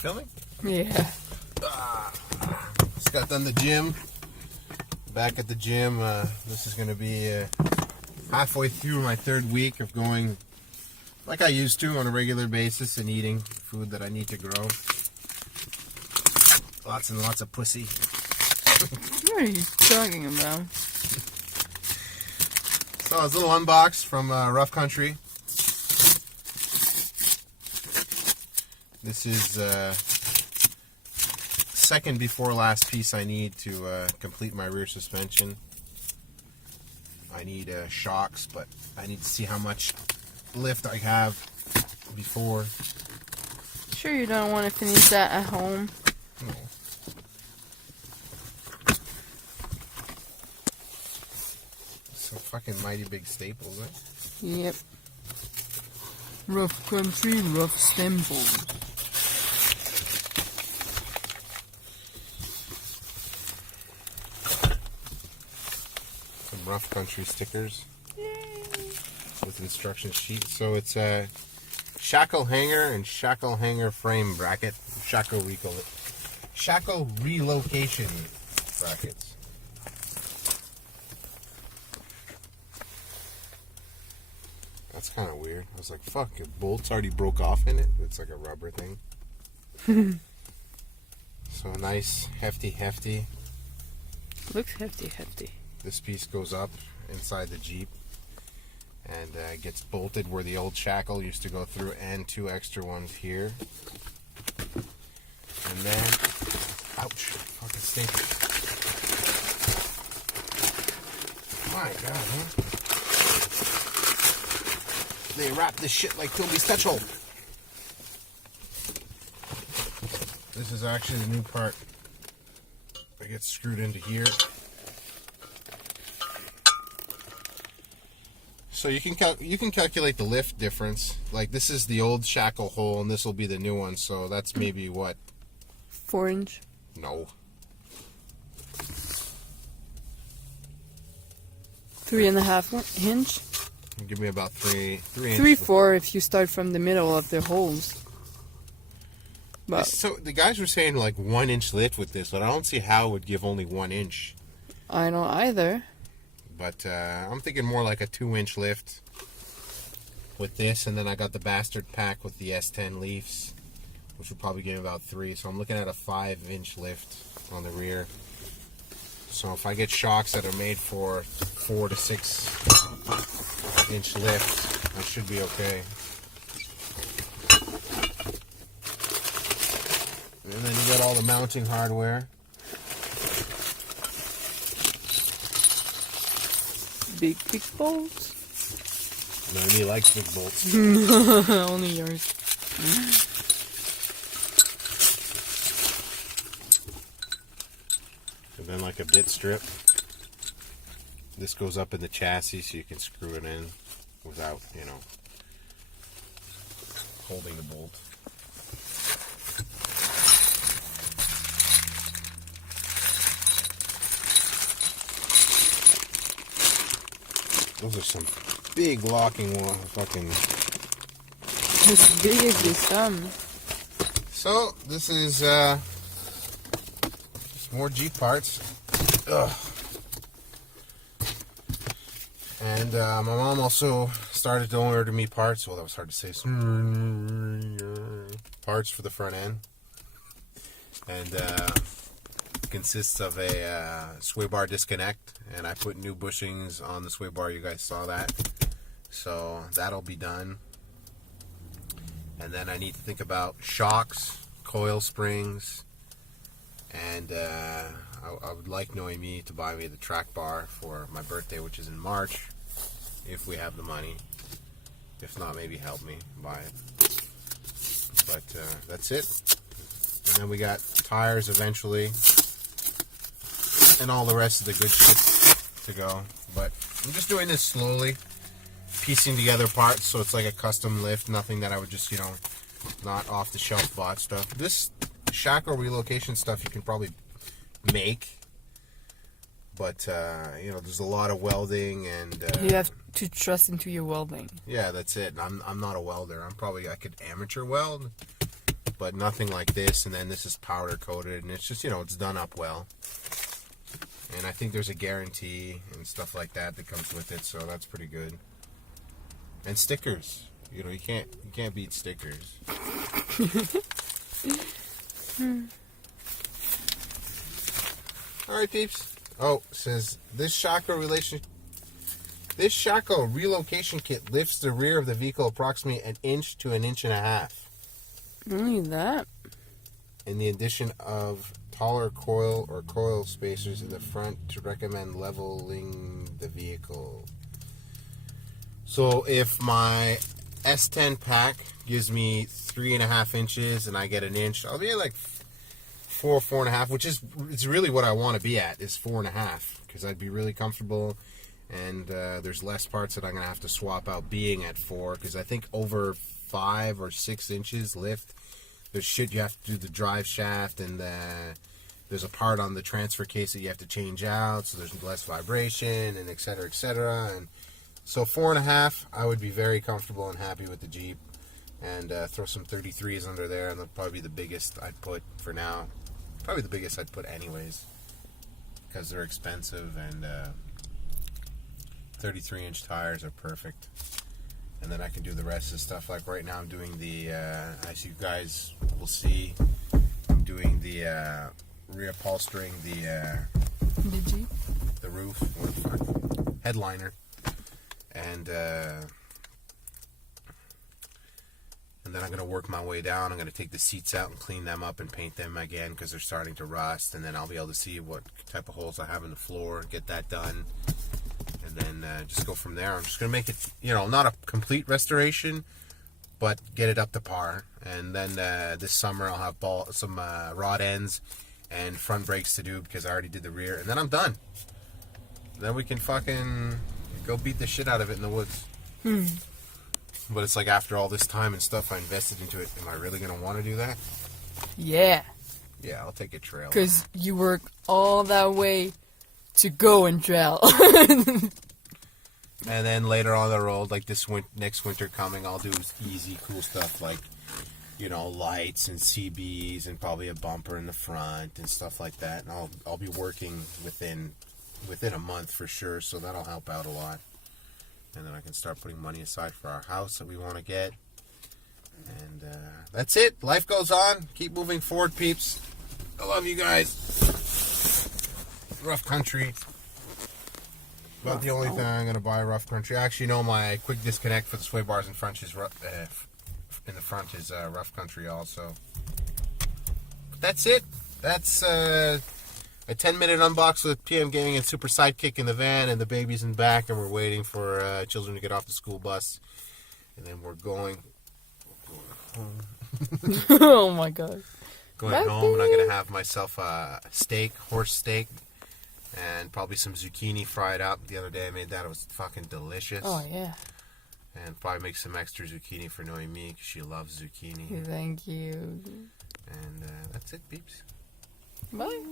filming? Yeah. Just got done the gym. Back at the gym. This is going to be halfway through my third week of going like I used to on a regular basis and eating food that I need to grow. Lots and lots of pussy. What are you talking about? So it's a little unbox from Rough Country. This is second before last piece I need to complete my rear suspension. I need shocks, but I need to see how much lift I have before. Sure you don't want to finish that at home? No. Some fucking mighty big staples, eh? Yep. Rough Country, rough staples. Rough Country stickers. Yay. With instruction sheet. So it's a shackle hanger and shackle hanger frame bracket. Shackle relocation brackets. That's kind of weird. I was like, fuck, your bolts already broke off in it. It's like a rubber thing. So nice, hefty. Looks hefty. This piece goes up inside the Jeep and gets bolted where the old shackle used to go through, and two extra ones here. And then, ouch, fucking stinker. My God, huh? They wrap this shit like Toby's touch hole. This is actually the new part that gets screwed into here. So you can calculate the lift difference. Like, this is the old shackle hole and this will be the new one. So that's maybe what? 4 inch? No. 3.5 inch? Give me about 3 inches. 3-4 if you start from the middle of the holes. But so the guys were saying like 1 inch lift with this, but I don't see how it would give only 1 inch. I don't either. But I'm thinking more like a 2 inch lift with this, and then I got the bastard pack with the S10 leafs, which would probably give me about 3. So I'm looking at a 5 inch lift on the rear. So if I get shocks that are made for 4 to 6 inch lift, I should be okay. And then you got all the mounting hardware. Big bolts? No, he likes big bolts. Only yours. And then like a bit strip. This goes up in the chassis so you can screw it in without, holding the bolt. Those are some big locking fucking... As big as the sun. So, this is just more Jeep parts. Ugh. And my mom also started to order me parts. Well, that was hard to say. Parts for the front end. And consists of a sway bar disconnect, and I put new bushings on the sway bar. You guys saw that, so that'll be done. And then I need to think about shocks, coil springs, and I would like Noemi to buy me the track bar for my birthday, which is in March, if we have the money. If not, maybe help me buy it. But that's it. And then we got tires eventually, and all the rest of the good shit to go. But I'm just doing this slowly, piecing together parts so it's like a custom lift, nothing that I would just, not off the shelf bought stuff. This shackle relocation stuff you can probably make, but there's a lot of welding and you have to trust into your welding. Yeah, that's it. I'm not a welder. I could amateur weld, but nothing like this. And then this is powder coated, and it's just, you know, it's done up well. And I think there's a guarantee and stuff like that that comes with it, so that's pretty good. And stickers, you know, you can't beat stickers. All right, peeps. Oh, it says this Shako relocation kit lifts the rear of the vehicle approximately 1 inch to 1.5 inches. Only that. And the addition of taller coil or coil spacers in the front to recommend leveling the vehicle. So if my S10 pack gives me 3.5 inches and I get 1 inch, I'll be at like 4.5, which is it's really what I want to be at, is 4.5, because I'd be really comfortable, and there's less parts that I'm gonna have to swap out being at 4, because I think over 5 or 6 inches lift, there's shit you have to do the drive shaft, and there's a part on the transfer case that you have to change out, so there's less vibration, and etc. etc. And so 4.5, I would be very comfortable and happy with the Jeep. And throw some 33s under there, and that'll probably be the biggest I'd put for now. Probably the biggest I'd put anyways, because they're expensive, and 33-inch tires are perfect. And then I can do the rest of the stuff. Like right now I'm doing the, as you guys will see, I'm doing the reupholstering the Jeep? the roof, what the fuck, headliner. And then I'm going to work my way down. I'm going to take the seats out and clean them up and paint them again, because they're starting to rust. And then I'll be able to see what type of holes I have in the floor, get that done. And then just go from there. I'm just going to make it, you know, not a complete restoration, but get it up to par. And then this summer I'll have some rod ends and front brakes to do, because I already did the rear. And then I'm done. Then we can fucking go beat the shit out of it in the woods. But it's like, after all this time and stuff I invested into it, am I really going to want to do that? Yeah. Yeah, I'll take a trail. Because you work all that way to go and trail. And then later on the road, like this next winter coming, I'll do easy, cool stuff like, you know, lights and CBs and probably a bumper in the front and stuff like that. And I'll be working within a month for sure, so that'll help out a lot. And then I can start putting money aside for our house that we want to get. And that's it. Life goes on. Keep moving forward, peeps. I love you guys. Rough country. About the only thing I'm going to buy rough country. Actually, no, my quick disconnect for the sway bars in front is rough country also. But that's it. That's a 10-minute unbox with PM Gaming and Super Sidekick in the van, and the baby's in back, and we're waiting for children to get off the school bus, and then we're going home. Oh my god. Going home, and I'm going to have myself a steak, horse steak, and probably some zucchini fried up. The other day I made that. It was fucking delicious. Oh yeah. And probably make some extra zucchini for Noemi, because she loves zucchini. Thank you. And that's it, peeps. Bye.